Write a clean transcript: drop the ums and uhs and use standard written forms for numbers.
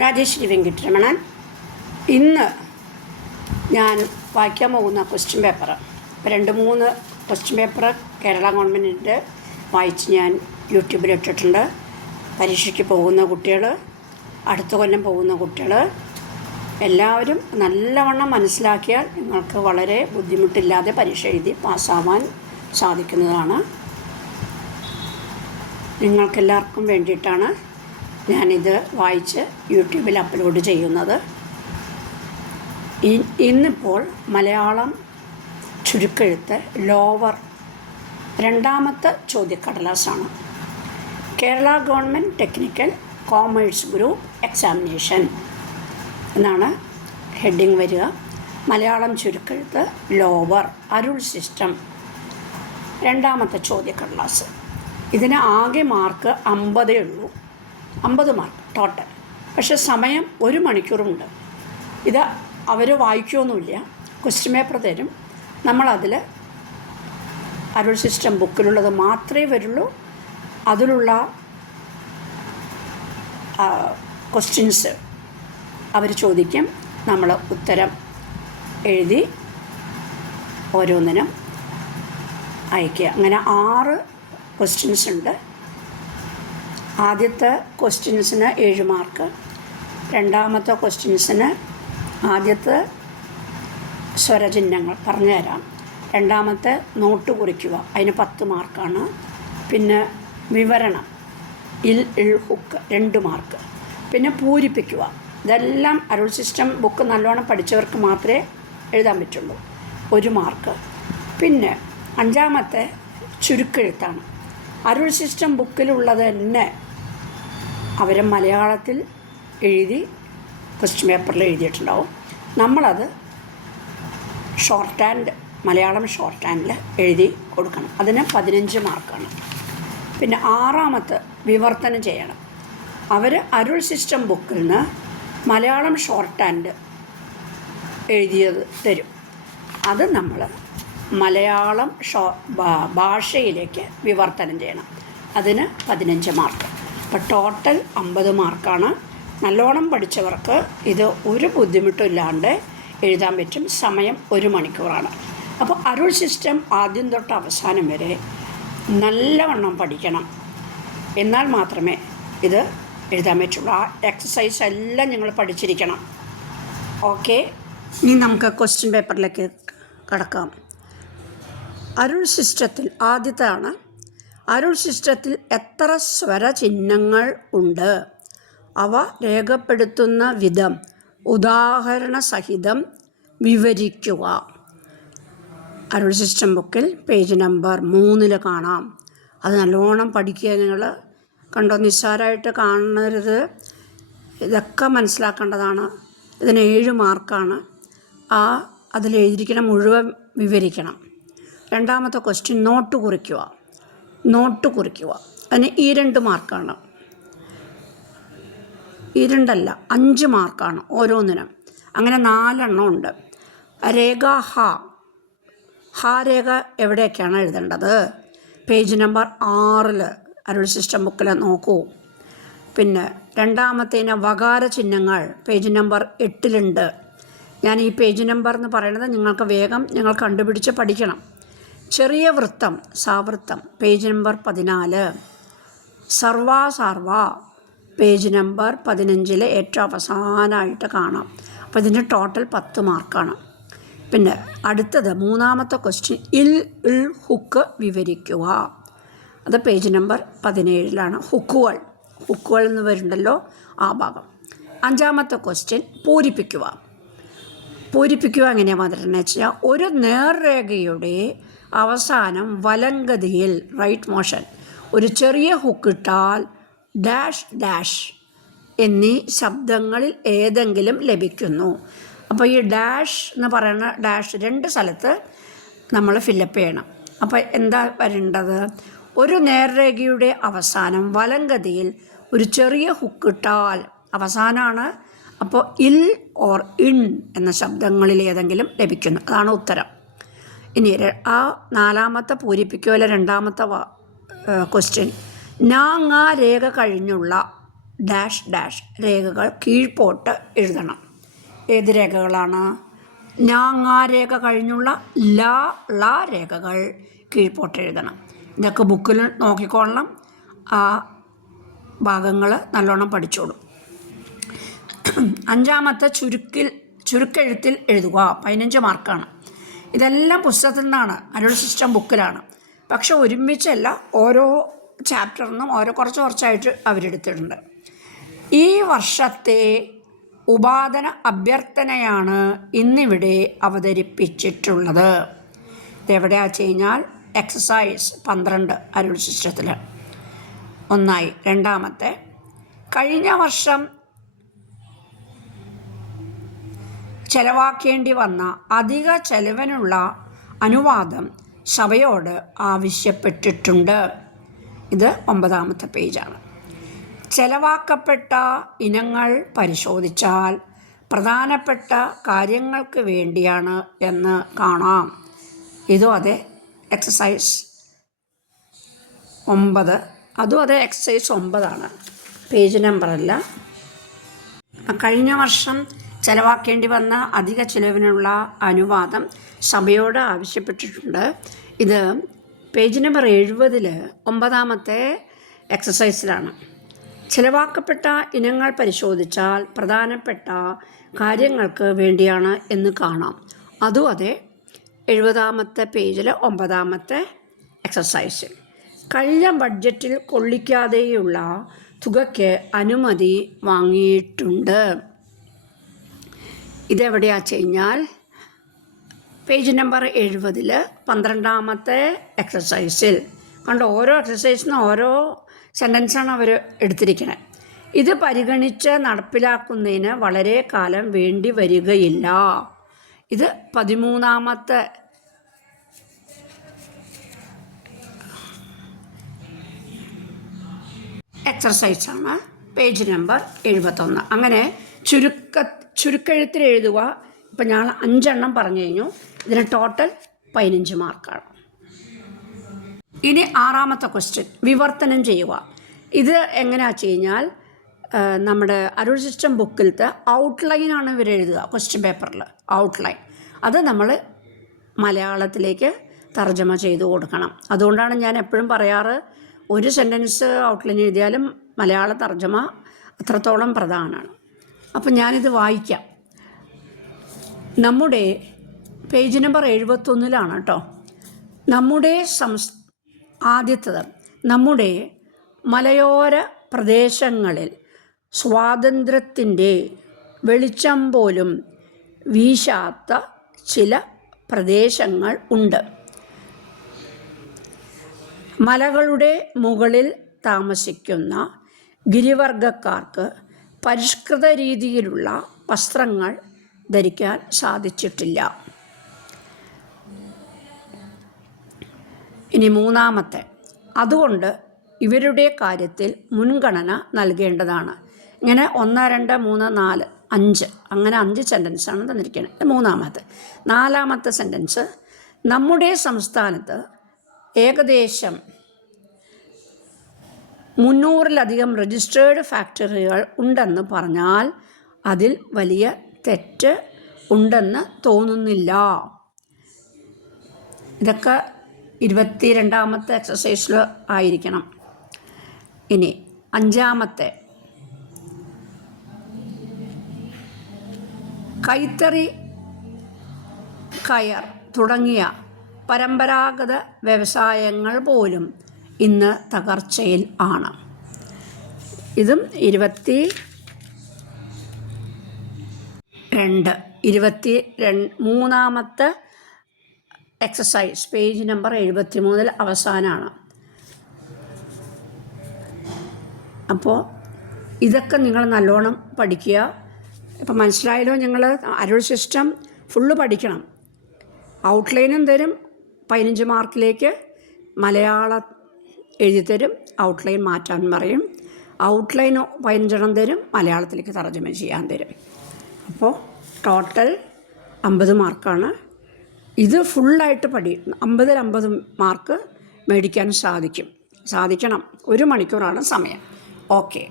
രാജേശ്വരി വെങ്കിട്ടരമണൻ. ഇന്ന് ഞാൻ വായിക്കാൻ പോകുന്ന question paper 2-3 question paper Kerala ഗവൺമെൻറ്റിൻ്റെ വായിച്ച് ഞാൻ യൂട്യൂബിലിട്ടിട്ടുണ്ട്. പരീക്ഷയ്ക്ക് പോകുന്ന കുട്ടികൾ, അടുത്ത കൊല്ലം പോകുന്ന കുട്ടികൾ എല്ലാവരും നല്ലവണ്ണം മനസ്സിലാക്കിയാൽ നിങ്ങൾക്ക് വളരെ ബുദ്ധിമുട്ടില്ലാതെ പരീക്ഷ എഴുതി പാസ്സാവാൻ സാധിക്കുന്നതാണ്. നിങ്ങൾക്കെല്ലാവർക്കും വേണ്ടിയിട്ടാണ് ഞാനിത് വായിച്ച് യൂട്യൂബിൽ അപ്ലോഡ് ചെയ്യുന്നത്. ഇന്നിപ്പോൾ മലയാളം ചുരുക്കെഴുത്ത് ലോവർ 2ാമത്തെ ചോദ്യക്കടലാസാണ്. Kerala government technical commerce group examination എന്നാണ് ഹെഡിങ് വരിക. മലയാളം ചുരുക്കെഴുത്ത് ലോവർ അരുൾ സിസ്റ്റം 2ാമത്തെ ചോദ്യക്കടലാസ്. ഇതിന് ആകെ മാർക്ക് 50 ഉള്ളൂ. 50 മാർക്ക് ടോട്ടൽ. പക്ഷേ സമയം 1 മണിക്കൂറുണ്ട്. ഇത് അവർ വായിക്കുകയൊന്നുമില്ല, ക്വസ്റ്റ്യൻ പേപ്പർ തരും. നമ്മളതിൽ അരുൾ സിസ്റ്റം ബുക്കിലുള്ളത് മാത്രമേ വരുള്ളൂ. അതിലുള്ള ക്വസ്റ്റ്യൻസ് അവർ ചോദിക്കും, നമ്മൾ ഉത്തരം എഴുതി ഓരോന്നിനും അയക്കുക. അങ്ങനെ 6 ക്വസ്റ്റ്യൻസ് ഉണ്ട്. ആദ്യത്തെ ക്വസ്റ്റ്യൻസിന് 7 മാർക്ക്, 2ാമത്തെ ക്വസ്റ്റ്യൻസിന് ആദ്യത്തെ സ്വരചിഹ്നങ്ങൾ പറഞ്ഞുതരാം, 2ാമത്തെ നോട്ട് കുറിക്കുക, അതിന് 10 മാർക്കാണ്. പിന്നെ വിവരണം ഹുക്ക് 2 മാർക്ക്. പിന്നെ പൂരിപ്പിക്കുക. ഇതെല്ലാം അരുൾ സിസ്റ്റം ബുക്ക് നല്ലോണം പഠിച്ചവർക്ക് മാത്രമേ എഴുതാൻ പറ്റുള്ളൂ, 1 മാർക്ക്. പിന്നെ 5ാമത്തെ ചുരുക്കെഴുത്താണ്. അരുൾ സിസ്റ്റം ബുക്കിലുള്ളത് തന്നെ അവർ മലയാളത്തിൽ എഴുതി ക്വസ്റ്റ്യൻ പേപ്പറിൽ എഴുതിയിട്ടുണ്ടാവും. നമ്മളത് short hand, Malayalam short handle എഴുതി കൊടുക്കണം. അതിന് 15 മാർക്കാണ്. പിന്നെ 6ാമത്തെ വിവർത്തനം ചെയ്യണം. അവർ അരുൾ സിസ്റ്റം ബുക്കിൽ നിന്ന് മലയാളം ഷോർട്ട് ഹാൻഡ് എഴുതിയത് തരും. അത് നമ്മൾ മലയാളം ഭാഷയിലേക്ക് വിവർത്തനം ചെയ്യണം. അതിന് 15 മാർക്ക്. അപ്പോൾ ടോട്ടൽ 50 മാർക്കാണ്. നല്ലോണം പഠിച്ചവർക്ക് ഇത് ഒരു ബുദ്ധിമുട്ടില്ലാണ്ട് എഴുതാൻ പറ്റും. സമയം 1 മണിക്കൂറാണ്. അപ്പോൾ അരുൾ സിസ്റ്റം ആദ്യം തൊട്ട് അവസാനം വരെ നല്ലവണ്ണം പഠിക്കണം. എന്നാൽ മാത്രമേ ഇത് എഴുതാൻ പറ്റുള്ളൂ. ആ എക്സസൈസ് എല്ലാം നിങ്ങൾ പഠിച്ചിരിക്കണം. ഓക്കെ, ഇനി നമുക്ക് ക്വസ്റ്റ്യൻ പേപ്പറിലേക്ക് കടക്കാം. അരുൾ സിസ്റ്റത്തിൽ ആദ്യത്തെയാണ്, അരുൾ സിസ്റ്റത്തിൽ എത്ര സ്വരചിഹ്നങ്ങൾ ഉണ്ട്? അവ രേഖപ്പെടുത്തുന്ന വിധം ഉദാഹരണ സഹിതം വിവരിക്കുക. അരുൾ സിസ്റ്റം ബുക്കിൽ പേജ് നമ്പർ 3 കാണാം. അത് നല്ലോണം പഠിക്കുക. നിങ്ങൾ കണ്ടോ, നിസ്സാരമായിട്ട് കാണരുത്. ഇതൊക്കെ മനസ്സിലാക്കേണ്ടതാണ്. ഇതിന് 7 മാർക്കാണ്. അതിലെഴുതിയിരിക്കണം മുഴുവൻ വിവരിക്കണം. 2ാമത്തെ ക്വസ്റ്റ്യൻ നോട്ട് കുറിക്കുക. അതിന് 2 മാർക്കാണ്. 2 അല്ല, 5 മാർക്കാണ് ഓരോന്നിനും. അങ്ങനെ 4 എണ്ണം ഉണ്ട്. രേഖ രേഖ എവിടെയൊക്കെയാണ് എഴുതേണ്ടത്? പേജ് നമ്പർ 6 അരുൾ സിസ്റ്റം ബുക്കിൽ നോക്കൂ. പിന്നെ 2ാമത്തേന് വകാര ചിഹ്നങ്ങൾ പേജ് നമ്പർ 8 ഞാൻ ഈ പേജ് നമ്പർ എന്ന് പറയുന്നത് നിങ്ങൾക്ക് വേഗം നിങ്ങൾ കണ്ടുപിടിച്ച് പഠിക്കണം. ചെറിയ വൃത്തം സാവൃത്തം പേജ് നമ്പർ 14. സർവ പേജ് നമ്പർ 15 ഏറ്റവും അവസാനമായിട്ട് കാണാം. അപ്പോൾ ഇതിൻ്റെ ടോട്ടൽ 10 മാർക്കാണ്. പിന്നെ അടുത്തത് 3ാമത്തെ ക്വസ്റ്റ്യൻ ഹുക്ക് വിവരിക്കുക. അത് പേജ് നമ്പർ 17 ഹുക്കുകൾ എന്ന് വരുന്നുണ്ടല്ലോ, ആ ഭാഗം. 5ാമത്തെ ക്വസ്റ്റ്യൻ പൂരിപ്പിക്കുക എങ്ങനെയാണ് വന്നിട്ടുണ്ടെന്ന് വെച്ചാൽ, ഒരു നേർരേഖയുടെ അവസാനം വലംഗതിയിൽ റൈറ്റ് മോഷൻ ഒരു ചെറിയ ഹുക്കിട്ടാൽ ഡാഷ് എന്നീ ശബ്ദങ്ങളിൽ ഏതെങ്കിലും ലഭിക്കുന്നു. അപ്പോൾ ഈ ഡാഷ് എന്ന് പറയുന്ന ഡാഷ് 2 സ്ഥലത്ത് നമ്മൾ ഫില്ലപ്പ് ചെയ്യണം. അപ്പോൾ എന്താ വരേണ്ടത്? ഒരു നേർരേഖയുടെ അവസാനം വലംഗതിയിൽ ഒരു ചെറിയ ഹുക്കിട്ടാൽ അവസാനമാണ്. അപ്പോൾ ഇൽ ഓർ ഇൻ എന്ന ശബ്ദങ്ങളിൽ ഏതെങ്കിലും ലഭിക്കുന്നു. അതാണ് ഉത്തരം. ഇനി 4ാമത്തെ പൂരിപ്പിക്കുമല്ലോ 2ാമത്തെ ക്വസ്റ്റ്യൻ. രേഖ കഴിഞ്ഞുള്ള ഡാഷ് ഡാഷ് രേഖകൾ കീഴ്പോട്ട് എഴുതണം. ഏത് രേഖകളാണ്? ഞാങ്ങാ രേഖ കഴിഞ്ഞുള്ള ല ള രേഖകൾ കീഴ്പോട്ട് എഴുതണം. ഇതൊക്കെ ബുക്കിൽ നോക്കിക്കൊള്ളണം. ആ ഭാഗങ്ങൾ നല്ലോണം പഠിച്ചോളും. 5-ാമത്തെ ചുരുക്കെഴുത്തിൽ എഴുതുക. 15 മാർക്കാണ്. ഇതെല്ലാം പുസ്തകത്തിൽ നിന്നാണ്, അരുൾ സിസ്റ്റം ബുക്കിലാണ്. പക്ഷെ ഒരുമിച്ചല്ല, ഓരോ ചാപ്റ്ററിനും കുറച്ച് കുറച്ചായിട്ട് അവരെടുത്തിട്ടുണ്ട്. ഈ വർഷത്തെ ഉപാദന അഭ്യർത്ഥനയാണ് ഇന്നിവിടെ അവതരിപ്പിച്ചിട്ടുള്ളത്. ഇതെവിടെയാ വെച്ച് കഴിഞ്ഞാൽ എക്സസൈസ് 12 അരുൾ സിസ്റ്റത്തിൽ. 1. 2. കഴിഞ്ഞ വർഷം ചെലവാക്കേണ്ടി വന്ന അധിക ചെലവിനുള്ള അനുവാദം സഭയോട് ആവശ്യപ്പെട്ടിട്ടുണ്ട്. ഇത് 9-ാമത്തെ പേജാണ്. ചെലവാക്കപ്പെട്ട ഇനങ്ങൾ പരിശോധിച്ചാൽ പ്രധാനപ്പെട്ട കാര്യങ്ങൾക്ക് വേണ്ടിയാണ് എന്ന് കാണാം. ഇതും അതെ എക്സസൈസ് 9. അതും അതെ എക്സസൈസ് 9 പേജ് നമ്പറല്ല. കഴിഞ്ഞ വർഷം ചെലവാക്കേണ്ടി വന്ന അധിക ചിലവിനുള്ള അനുവാദം സഭയോട് ആവശ്യപ്പെട്ടിട്ടുണ്ട്. ഇത് പേജ് നമ്പർ 70 9-ാമത്തെ എക്സസൈസിലാണ്. ചിലവാക്കപ്പെട്ട ഇനങ്ങൾ പരിശോധിച്ചാൽ പ്രധാനപ്പെട്ട കാര്യങ്ങൾക്ക് വേണ്ടിയാണ് എന്ന് കാണാം. അതും അതെ 70-ാമത്തെ പേജിൽ 9-ാമത്തെ എക്സസൈസിൽ. കഴിഞ്ഞ ബഡ്ജറ്റിൽ കൊള്ളിക്കാതെയുള്ള തുകയ്ക്ക് അനുമതി വാങ്ങിയിട്ടുണ്ട്. ഇതെവിടെയാ കഴിഞ്ഞാൽ പേജ് നമ്പർ 70 12-ാമത്തെ എക്സസൈസിൽ. കണ്ടോ, ഓരോ എക്സസൈസിനും ഓരോ സെൻറ്റൻസാണ് അവർ എടുത്തിരിക്കുന്നത്. ഇത് പരിഗണിച്ച് നടപ്പിലാക്കുന്നതിന് വളരെ കാലം വേണ്ടി വരികയില്ല. ഇത് 13-ാമത്തെ എക്സസൈസാണ്, പേജ് നമ്പർ 71. അങ്ങനെ ചുരുക്കെഴുത്തിൽ എഴുതുക. ഇപ്പം ഞാൻ 5 എണ്ണം പറഞ്ഞു കഴിഞ്ഞു. ഇതിന് ടോട്ടൽ 15 മാർക്കാണ്. ഇനി 6-ാമത്തെ ക്വസ്റ്റ്യൻ, വിവർത്തനം ചെയ്യുക. ഇത് എങ്ങനെയാ വെച്ച് കഴിഞ്ഞാൽ നമ്മുടെ അരുൾ സിസ്റ്റം ബുക്കിലത്തെ ഔട്ട്ലൈനാണ് ഇവർ എഴുതുക. ക്വസ്റ്റ്യൻ പേപ്പറിൽ ഔട്ട്ലൈൻ അത് നമ്മൾ മലയാളത്തിലേക്ക് തർജ്ജമ ചെയ്ത് കൊടുക്കണം. അതുകൊണ്ടാണ് ഞാൻ എപ്പോഴും പറയാറ്, ഒരു സെൻറ്റൻസ് ഔട്ട്ലൈൻ എഴുതിയാലും മലയാള തർജ്ജമ അത്രത്തോളം പ്രധാനമാണ്. അപ്പം ഞാനിത് വായിക്കാം. നമ്മുടെ പേജ് നമ്പർ 71 കേട്ടോ. നമ്മുടെ ആദ്യത്തത്, നമ്മുടെ മലയോര പ്രദേശങ്ങളിൽ സ്വാതന്ത്ര്യത്തിൻ്റെ വെളിച്ചം പോലും വീശാത്ത ചില പ്രദേശങ്ങൾ ഉണ്ട്. മലകളുടെ മുകളിൽ താമസിക്കുന്ന ഗിരിവർഗക്കാർക്ക് പരിഷ്കൃത രീതിയിലുള്ള വസ്ത്രങ്ങൾ ധരിക്കാൻ സാധിച്ചിട്ടില്ല. ഇനി 3-ാമത്തെ, അതുകൊണ്ട് ഇവരുടെ കാര്യത്തിൽ മുൻഗണന നൽകേണ്ടതാണ്. ഇങ്ങനെ 1, 2, 3, 4, 5 അങ്ങനെ 5 സെൻറ്റൻസാണ് തന്നിരിക്കുന്നത്. 3-ാമത്തെ. 4-ാമത്തെ സെൻറ്റൻസ്, നമ്മുടെ സംസ്ഥാനത്ത് ഏകദേശം 300-ലധികം രജിസ്റ്റേർഡ് ഫാക്ടറികൾ ഉണ്ടെന്ന് പറഞ്ഞാൽ അതിൽ വലിയ തെറ്റ് ഉണ്ടെന്ന് തോന്നുന്നില്ല. ഇതൊക്കെ 22-ാമത്തെ എക്സസൈസിൽ ആയിരിക്കണം. ഇനി 5-ാമത്തെ, കൈത്തറി, കയർ തുടങ്ങിയ പരമ്പരാഗത വ്യവസായങ്ങൾ പോലും ഇന്ന് തകർച്ചയിൽ ആണ്. ഇതും 23-ാമത്തെ എക്സസൈസ് പേജ് നമ്പർ 73 അവസാനമാണ്. അപ്പോൾ ഇതൊക്കെ നിങ്ങൾ നല്ലോണം പഠിക്കുക. ഇപ്പം മനസ്സിലായല്ലോ, നിങ്ങൾ അരുൾ സിസ്റ്റം ഫുള്ള് പഠിക്കണം. ഔട്ട്ലൈനും തരും 15 മാർക്കിലേക്ക്, മലയാളം എഴുതി തരും, ഔട്ട്ലൈൻ മാറ്റാൻ പറയും. ഔട്ട്ലൈൻ 15 എണ്ണം തരും, മലയാളത്തിലേക്ക് തർജ്ജമ ചെയ്യാൻ തരും. അപ്പോൾ ടോട്ടൽ 50 മാർക്കാണ്. ഇത് ഫുള്ളായിട്ട് 50 മാർക്ക് മേടിക്കാൻ സാധിക്കണം. 1 മണിക്കൂറാണ് സമയം. ഓക്കെ.